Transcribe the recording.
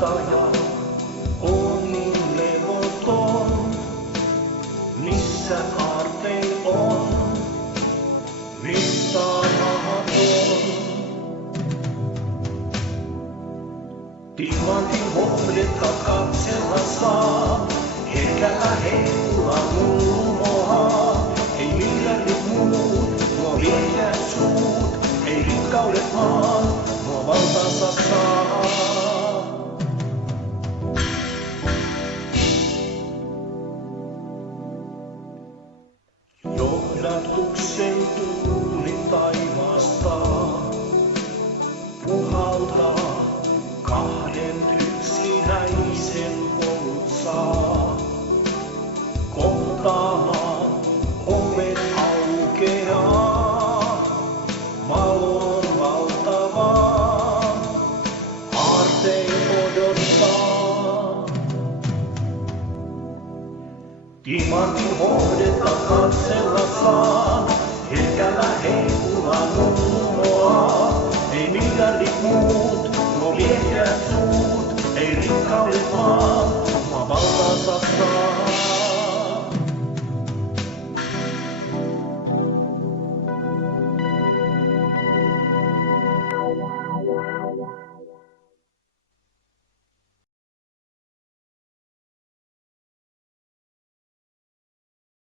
valtaja on niin levoton, missä aartein on mittaamaton. Timantin hohdetta katsella saa, herkällä heikulla mullumohaa. Ei miljardit muut, nuo vihreät suut, ei rikkaudet maan, nuo valtansa saa. Johdatuksen tuuli taivaasta puhaltaa kahden yksinäisen poltsaa. Kohtaamaan ovet aukeaa, valon valtavaa, aartein odottaa. Timantin hohdetta katsella saa, herkällä heikulla mullumoaa. Ei miljardit muut, nuo vihreät suut, ei rikkaudet maan.